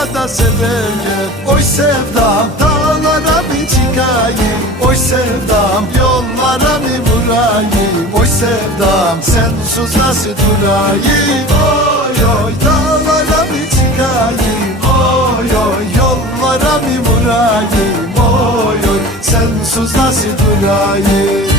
başka da severim. Oy sevdam dağlara mı çıkayım, oy sevdam yollara mı vurayım, oy sevdam sensiz nasıl durayım. Oy oy dağlara mı çıkayım, oy oy yollara mı vurayım, oy oy sensiz nasıl durayım.